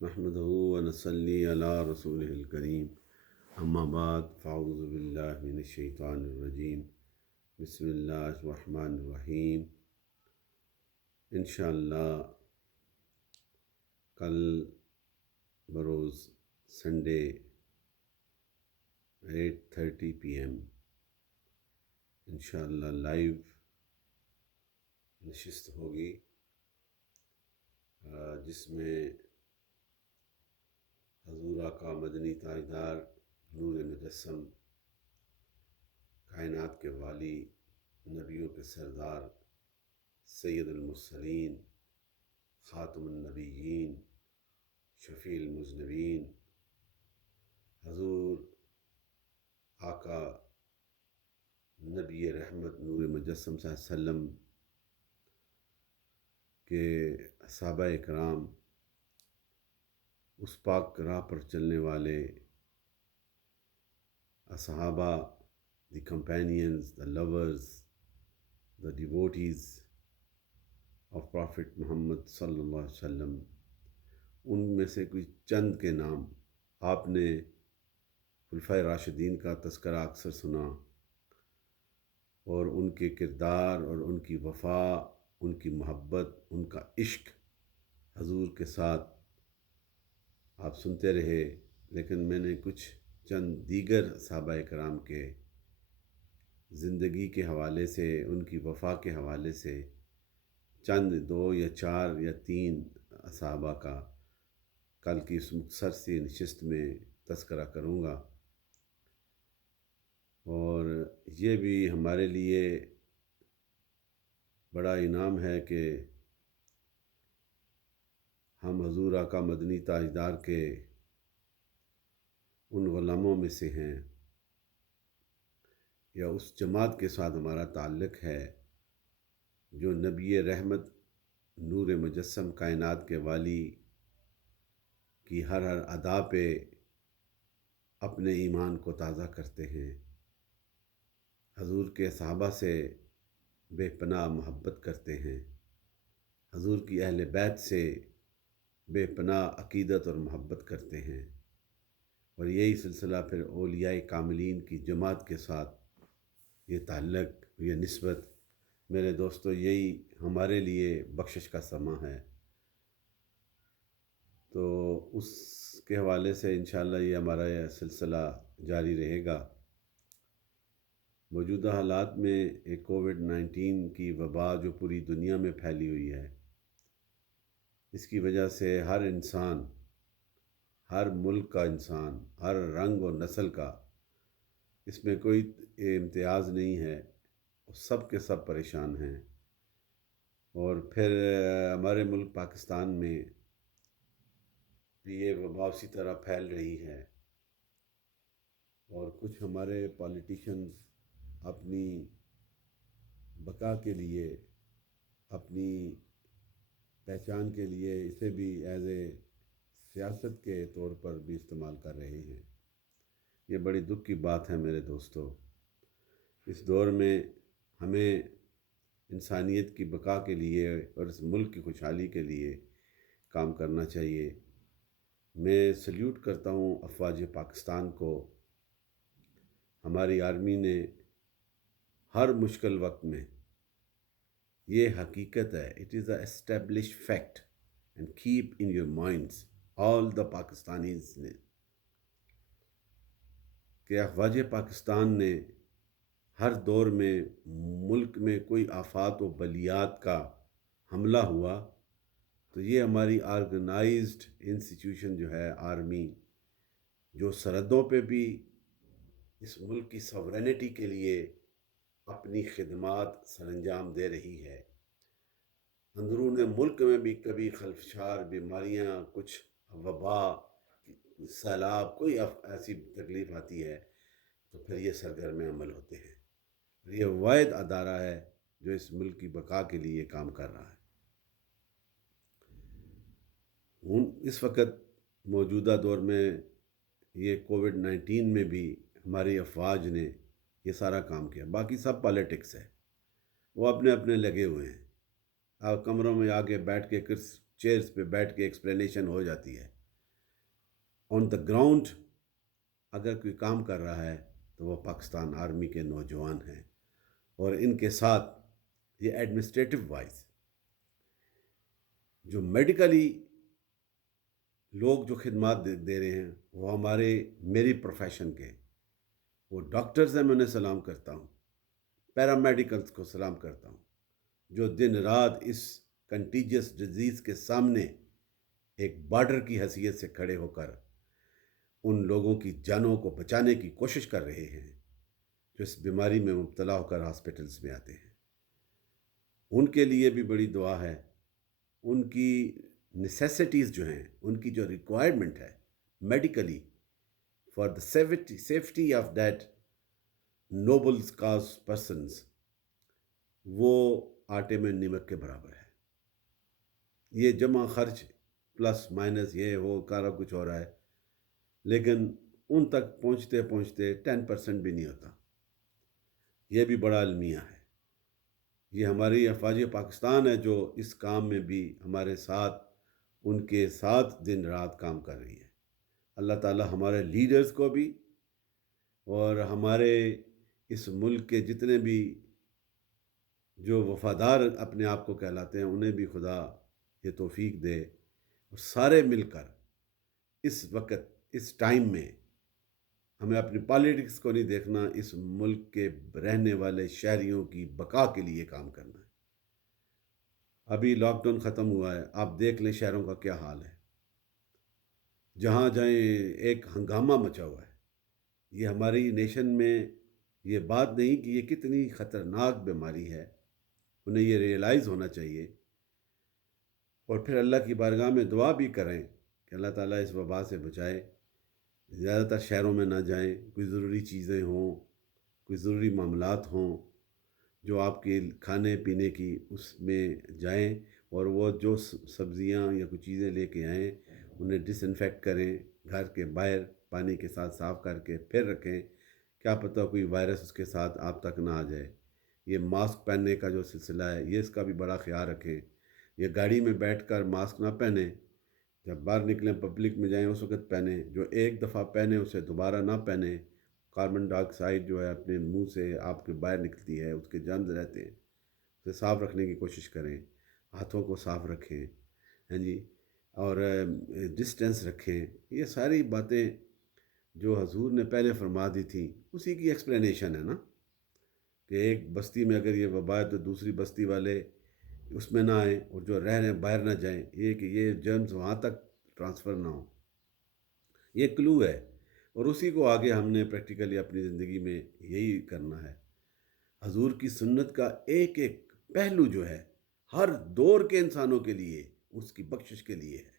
نحمدہ و نصلی علی رسولہ الکریم اما بعد فاعوذ باللہ من الشیطان الرجیم بسم اللہ الرحمن الرحیم۔ انشاءاللہ کل بروز سنڈے 8:30 PM انشاءاللہ لائیو نشست ہوگی جس میں حضور آقا مدنی تاجدار نور مجسم، کائنات کے والی، نبیوں کے سردار، سید المرسلین، خاتم النبیین، شفیع المذنبین، حضور آقا نبی رحمت نور مجسم صلی اللہ علیہ وسلم کے صحابہ اکرام، اس پاک راہ پر چلنے والے اصحابہ، the companions, the lovers, the devotees of prophet Muhammad صلی اللہ علیہ وسلم، ان میں سے کوئی چند کے نام آپ نے خلفائے راشدین کا تذکرہ اکثر سنا، اور ان کے کردار اور ان کی وفا، ان کی محبت، ان کا عشق حضور کے ساتھ آپ سنتے رہے۔ لیکن میں نے کچھ چند دیگر صحابہ کرام کے زندگی کے حوالے سے، ان کی وفا کے حوالے سے چند 2 یا 4 یا 3 صحابہ کا کل کی اس مختصر سی نشست میں تذکرہ کروں گا، اور یہ بھی ہمارے لیے بڑا انعام ہے کہ ہم حضور آقا مدنی تاجدار کے ان غلاموں میں سے ہیں، یا اس جماعت کے ساتھ ہمارا تعلق ہے جو نبی رحمت نور مجسم، کائنات کے والی کی ہر ادا پہ اپنے ایمان کو تازہ کرتے ہیں، حضور کے صحابہ سے بے پناہ محبت کرتے ہیں، حضور کی اہل بیت سے بے پناہ عقیدت اور محبت کرتے ہیں، اور یہی سلسلہ پھر اولیاء کاملین کی جماعت کے ساتھ یہ تعلق، یہ نسبت، میرے دوستو، یہی ہمارے لیے بخشش کا سماں ہے۔ تو اس کے حوالے سے انشاءاللہ یہ ہمارا یہ سلسلہ جاری رہے گا۔ موجودہ حالات میں ایک کووڈ-19 کی وبا جو پوری دنیا میں پھیلی ہوئی ہے، اس کی وجہ سے ہر انسان، ہر ملک کا انسان، ہر رنگ و نسل کا، اس میں کوئی امتیاز نہیں ہے، سب کے سب پریشان ہیں۔ اور پھر ہمارے ملک پاکستان میں یہ وبا اسی طرح پھیل رہی ہے، اور کچھ ہمارے پالیٹیشنز اپنی بقا کے لیے، اپنی پہچان کے لیے اسے بھی ایز اے سیاست کے طور پر بھی استعمال کر رہے ہیں۔ یہ بڑی دکھ کی بات ہے میرے دوستو۔ اس دور میں ہمیں انسانیت کی بقا کے لیے اور اس ملک کی خوشحالی کے لیے کام کرنا چاہیے۔ میں سلیوٹ کرتا ہوں افواج پاکستان کو۔ ہماری آرمی نے ہر مشکل وقت میں، یہ حقیقت ہے، it is a establish fact and keep in your minds all the Pakistanis نے، کہ افواج پاکستان نے ہر دور میں ملک میں کوئی آفات و بلیات کا حملہ ہوا تو یہ ہماری آرگنائزڈ انسٹیٹیوشن جو ہے آرمی، جو سرحدوں پہ بھی اس ملک کی سورینٹی کے لیے اپنی خدمات سر انجام دے رہی ہے، اندرون ملک میں بھی کبھی خلفشار بیماریاں، کچھ وبا، سیلاب، کوئی ایسی تکلیف آتی ہے تو پھر یہ سرگرم عمل ہوتے ہیں۔ یہ واحد ادارہ ہے جو اس ملک کی بقا کے لیے کام کر رہا ہے۔ اس وقت موجودہ دور میں یہ کووڈ-19 میں بھی ہماری افواج نے یہ سارا کام کیا، باقی سب پالیٹکس ہے، وہ اپنے اپنے لگے ہوئے ہیں۔ کمروں میں آ کے بیٹھ کے چیئرز پہ بیٹھ کے ایکسپلینیشن ہو جاتی ہے، آن دا گراؤنڈ اگر کوئی کام کر رہا ہے تو وہ پاکستان آرمی کے نوجوان ہیں، اور ان کے ساتھ یہ ایڈمنسٹریٹو وائز جو میڈیکلی لوگ جو خدمات دے رہے ہیں وہ میری پروفیشن کے وہ ڈاکٹرز ہیں، میں انہیں سلام کرتا ہوں، پیرامیڈیکلز کو سلام کرتا ہوں، جو دن رات اس کنٹیجس ڈیزیز کے سامنے ایک بارڈر کی حیثیت سے کھڑے ہو کر ان لوگوں کی جانوں کو بچانے کی کوشش کر رہے ہیں جو اس بیماری میں مبتلا ہو کر ہاسپٹلز میں آتے ہیں۔ ان کے لیے بھی بڑی دعا ہے، ان کی نیسیسٹیز جو ہیں، ان کی جو ریکوائرمنٹ ہے medically for the safety of that noble cause persons, وہ آٹے میں نمک کے برابر ہے۔ یہ جمع خرچ پلس مائنس یہ ہو کارا کچھ ہو رہا ہے، لیکن ان تک پہنچتے پہنچتے 10% بھی نہیں ہوتا۔ یہ بھی بڑا المیہ ہے۔ یہ ہماری افواج پاکستان ہے جو اس کام میں بھی ہمارے ساتھ، ان کے ساتھ دن رات کام کر رہی ہے۔ اللہ تعالی ہمارے لیڈرز کو بھی اور ہمارے اس ملک کے جتنے بھی جو وفادار اپنے آپ کو کہلاتے ہیں انہیں بھی خدا یہ توفیق دے، اور سارے مل کر اس وقت اس ٹائم میں ہمیں اپنی پالیٹکس کو نہیں دیکھنا، اس ملک کے رہنے والے شہریوں کی بقا کے لیے کام کرنا ہے۔ ابھی لاک ڈاؤن ختم ہوا ہے، آپ دیکھ لیں شہروں کا کیا حال ہے، جہاں جائیں ایک ہنگامہ مچا ہوا ہے۔ یہ ہماری نیشن میں یہ بات نہیں کہ یہ کتنی خطرناک بیماری ہے، انہیں یہ ریئلائز ہونا چاہیے، اور پھر اللہ کی بارگاہ میں دعا بھی کریں کہ اللہ تعالیٰ اس وبا سے بچائے۔ زیادہ تر شہروں میں نہ جائیں، کوئی ضروری چیزیں ہوں، کوئی ضروری معاملات ہوں جو آپ کے کھانے پینے کی، اس میں جائیں، اور وہ جو سبزیاں یا کوئی چیزیں لے کے آئیں انہیں ڈس انفیکٹ کریں، گھر کے باہر پانی کے ساتھ صاف کر کے پھر رکھیں، کیا پتہ کوئی وائرس اس کے ساتھ آپ تک نہ آ جائے۔ یہ ماسک پہننے کا جو سلسلہ ہے یہ اس کا بھی بڑا خیال رکھیں۔ یہ گاڑی میں بیٹھ کر ماسک نہ پہنیں، جب باہر نکلیں پبلک میں جائیں اس وقت پہنیں، جو ایک دفعہ پہنیں اسے دوبارہ نہ پہنیں۔ کاربن ڈائی آکسائڈ جو ہے اپنے منہ سے آپ کے باہر نکلتی ہے، اس کے جرمز رہتے ہیں، اسے صاف رکھنے کی کوشش کریں، ہاتھوں کو صاف رکھیں، ہاں جی، اور ڈسٹینس رکھیں۔ یہ ساری باتیں جو حضور نے پہلے فرما دی تھیں اسی کی ایکسپلینیشن ہے نا، کہ ایک بستی میں اگر یہ وبا ہے تو دوسری بستی والے اس میں نہ آئیں، اور جو رہ رہے ہیں باہر نہ جائیں، یہ کہ یہ جرمز وہاں تک ٹرانسفر نہ ہوں۔ یہ کلو ہے، اور اسی کو آگے ہم نے پریکٹیکلی اپنی زندگی میں یہی کرنا ہے۔ حضور کی سنت کا ایک ایک پہلو جو ہے ہر دور کے انسانوں کے لیے اس کی بخشش کے لیے ہے۔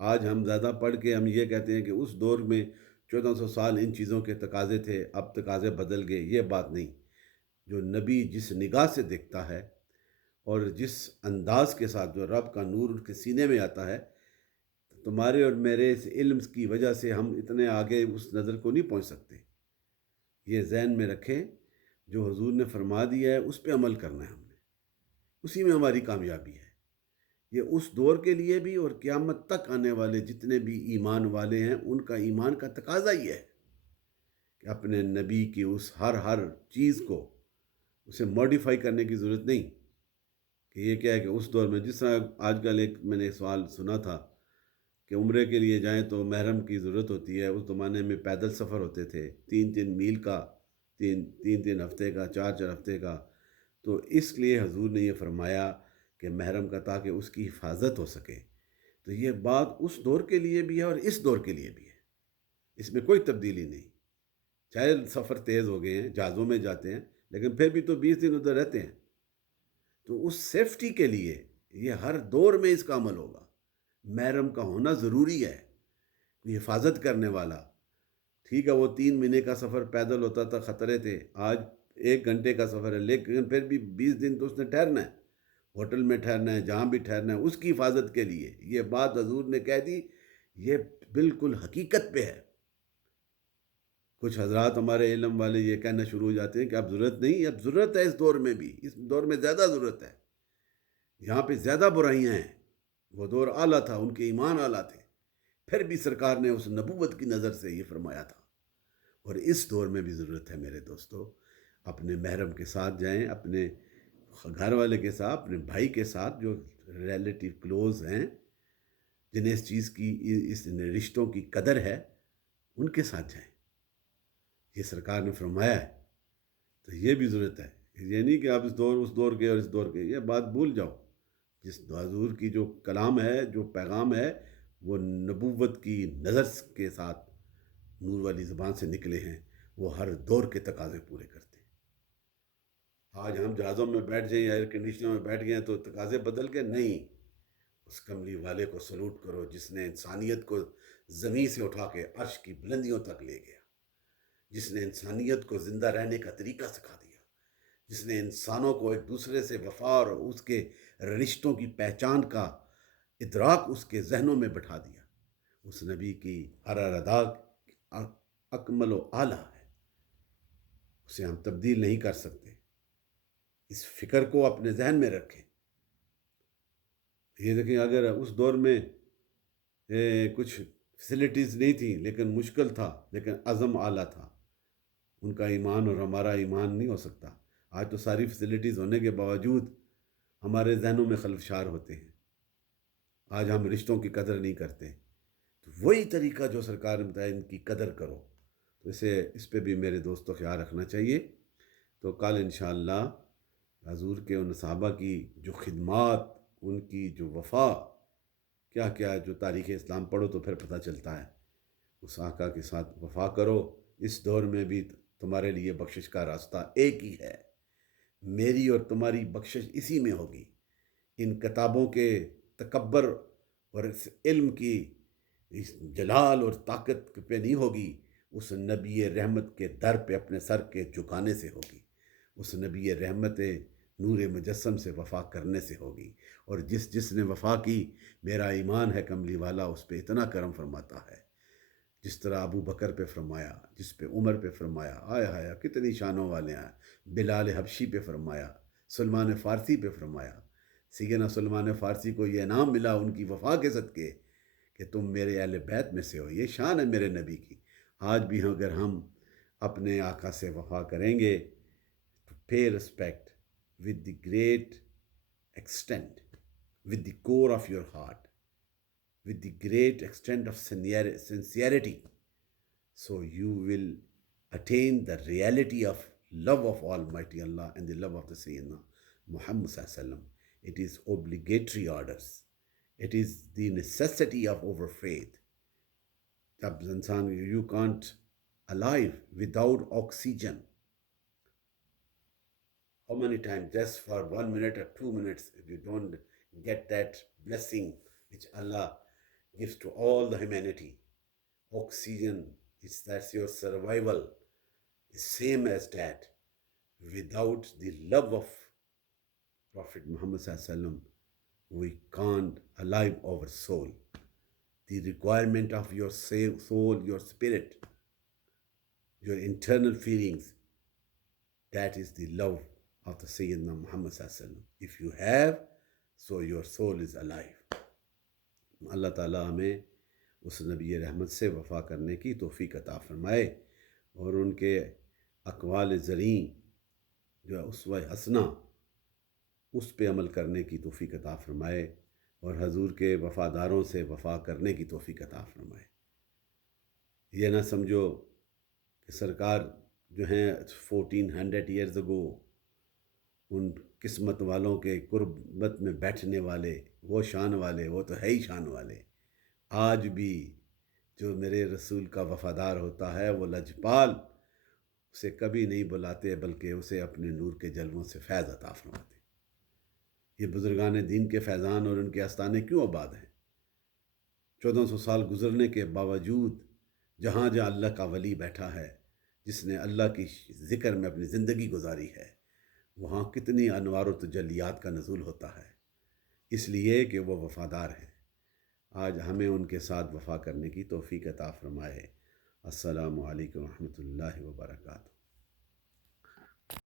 آج ہم زیادہ پڑھ کے ہم یہ کہتے ہیں کہ اس دور میں 1400 سال ان چیزوں کے تقاضے تھے، اب تقاضے بدل گئے، یہ بات نہیں۔ جو نبی جس نگاہ سے دیکھتا ہے اور جس انداز کے ساتھ جو رب کا نور ان کے سینے میں آتا ہے، تمہارے اور میرے اس علم کی وجہ سے ہم اتنے آگے اس نظر کو نہیں پہنچ سکتے۔ یہ ذہن میں رکھیں، جو حضور نے فرما دیا ہے اس پہ عمل کرنا ہے ہم نے، اسی میں ہماری کامیابی ہے۔ یہ اس دور کے لیے بھی اور قیامت تک آنے والے جتنے بھی ایمان والے ہیں ان کا ایمان کا تقاضا یہ ہے کہ اپنے نبی کی اس ہر چیز کو اسے موڈیفائی کرنے کی ضرورت نہیں، کہ یہ کیا ہے کہ اس دور میں جس طرح آج کل ایک میں نے سوال سنا تھا کہ عمرے کے لیے جائیں تو محرم کی ضرورت ہوتی ہے۔ اس زمانے میں پیدل سفر ہوتے تھے 3 میل کا، 3 ہفتے کا، 4 ہفتے کا، تو اس لیے حضور نے یہ فرمایا کہ محرم کا، تاکہ اس کی حفاظت ہو سکے۔ تو یہ بات اس دور کے لیے بھی ہے اور اس دور کے لیے بھی ہے، اس میں کوئی تبدیلی نہیں۔ چاہے سفر تیز ہو گئے ہیں، جہازوں میں جاتے ہیں، لیکن پھر بھی تو 20 دن ادھر رہتے ہیں۔ تو اس سیفٹی کے لیے یہ ہر دور میں اس کا عمل ہوگا۔ محرم کا ہونا ضروری ہے، کوئی حفاظت کرنے والا۔ ٹھیک ہے وہ 3 مہینے کا سفر پیدل ہوتا تھا، خطرے تھے، آج 1 گھنٹے کا سفر ہے، لیکن پھر بھی 20 دن تو اس نے ٹھہرنا ہے، ہوٹل میں ٹھہرنا ہے، جہاں بھی ٹھہرنا ہے، اس کی حفاظت کے لیے۔ یہ بات حضور نے کہہ دی، یہ بالکل حقیقت پہ ہے۔ کچھ حضرات ہمارے علم والے یہ کہنا شروع ہو جاتے ہیں کہ اب ضرورت نہیں، اب ضرورت ہے اس دور میں بھی، اس دور میں زیادہ ضرورت ہے، یہاں پہ زیادہ برائیاں ہیں۔ وہ دور اعلیٰ تھا، ان کے ایمان اعلیٰ تھے، پھر بھی سرکار نے اس نبوت کی نظر سے یہ فرمایا تھا۔ اور اس دور میں بھی ضرورت ہے میرے دوستو، اپنے محرم کے ساتھ جائیں، اپنے گھر والے کے ساتھ، اپنے بھائی کے ساتھ جو ریلیٹیو کلوز ہیں، جنہیں اس چیز کی، اس رشتوں کی قدر ہے، ان کے ساتھ جائیں۔ یہ سرکار نے فرمایا ہے، تو یہ بھی ضرورت ہے۔ یہ نہیں کہ آپ اس دور کے اور اس دور کے، یہ بات بھول جاؤ۔ جس حضور کی جو کلام ہے، جو پیغام ہے، وہ نبوت کی نظر کے ساتھ نور والی زبان سے نکلے ہیں، وہ ہر دور کے تقاضے پورے کرتے ہیں۔ آج ہم جہازوں میں بیٹھ جائیں، ایئر کنڈیشنر میں بیٹھ گئے ہیں تو تقاضے بدل کے نہیں۔ اس کملی والے کو سلوٹ کرو جس نے انسانیت کو زمین سے اٹھا کے عرش کی بلندیوں تک لے گیا، جس نے انسانیت کو زندہ رہنے کا طریقہ سکھا دیا، جس نے انسانوں کو ایک دوسرے سے وفا اور اس کے رشتوں کی پہچان کا ادراک اس کے ذہنوں میں بٹھا دیا۔ اس نبی کی ہر ادا اکمل و اعلیٰ ہے، اسے ہم تبدیل نہیں کر سکتے۔ اس فکر کو اپنے ذہن میں رکھیں۔ یہ دیکھیں، اگر اس دور میں کچھ فیسلٹیز نہیں تھیں لیکن مشکل تھا، لیکن عزم اعلیٰ تھا، ان کا ایمان اور ہمارا ایمان نہیں ہو سکتا۔ آج تو ساری فیسلٹیز ہونے کے باوجود ہمارے ذہنوں میں خلفشار ہوتے ہیں، آج ہم رشتوں کی قدر نہیں کرتے۔ تو وہی طریقہ جو سرکار نے بتایا، ان کی قدر کرو، تو اس پہ بھی میرے دوستوں خیال رکھنا چاہیے۔ تو کل انشاءاللہ حضور کے ان صحابہ کی جو خدمات، ان کی جو وفا، کیا کیا، جو تاریخ اسلام پڑھو تو پھر پتہ چلتا ہے۔ اس آقا کے ساتھ وفا کرو۔ اس دور میں بھی تمہارے لیے بخشش کا راستہ ایک ہی ہے، میری اور تمہاری بخشش اسی میں ہوگی۔ ان کتابوں کے تکبر اور اس علم کی اس جلال اور طاقت پہ نہیں ہوگی، اس نبی رحمت کے در پہ اپنے سر کے جھکانے سے ہوگی، اس نبی رحمت نور مجسم سے وفا کرنے سے ہوگی۔ اور جس نے وفا کی، میرا ایمان ہے کملی والا اس پہ اتنا کرم فرماتا ہے، جس طرح ابو بکر پہ فرمایا، جس پہ عمر پہ فرمایا، آیا آیا کتنی شانوں والے ہیں، بلال حبشی پہ فرمایا، سلمان فارسی پہ فرمایا۔ سیدنا سلمان فارسی کو یہ انعام ملا ان کی وفا کے صدقے کہ تم میرے اہل بیت میں سے ہو۔ یہ شان ہے میرے نبی کی۔ آج بھی اگر ہم اپنے آقا سے وفا کریں گے تو pay respect with the great extent, with the core of your heart, with the great extent of sincerity, so you will attain the reality of love of Almighty Allah and the love of the Sayyidina Muhammad Sallallahu Alaihi Wasallam. It is obligatory orders. It is the necessity of our faith. جب انسان you can't alive without oxygen. How many times just for 1 minute or 2 minutes if you don't get that blessing which Allah gives to all the humanity, oxygen, that's your survival, is same as that. Without the love of Prophet Muhammad Sallallahu Alaihi Wasallam, we can't alive our soul. The requirement of your soul, your spirit, your internal feelings, that is the love of the Sayyidina Muhammad Sallallahu Alaihi Wasallam. If you have, so your soul is alive. اللہ تعالیٰ ہمیں اس نبی رحمت سے وفا کرنے کی توفیق عطا فرمائے، اور ان کے اقوال زریں جو اسوہ حسنہ، اس پہ عمل کرنے کی توفیق عطا فرمائے، اور حضور کے وفاداروں سے وفا کرنے کی توفیق عطا فرمائے۔ یہ نہ سمجھو کہ سرکار جو ہیں 1400 ایئرز اگو ان قسمت والوں کے قربت میں بیٹھنے والے، وہ شان والے، وہ تو ہے ہی شان والے۔ آج بھی جو میرے رسول کا وفادار ہوتا ہے وہ لجپال اسے کبھی نہیں بلاتے، بلکہ اسے اپنے نور کے جلووں سے فیض عطا فرماتے۔ یہ بزرگان دین کے فیضان اور ان کے آستانے کیوں آباد ہیں؟ 1400 سال گزرنے کے باوجود جہاں جہاں اللہ کا ولی بیٹھا ہے، جس نے اللہ کی ذکر میں اپنی زندگی گزاری ہے، وہاں کتنی انوار و تجلیات کا نزول ہوتا ہے، اس لیے کہ وہ وفادار ہیں۔ آج ہمیں ان کے ساتھ وفا کرنے کی توفیق عطا فرمائے۔ السلام علیکم ورحمۃ اللہ وبرکاتہ۔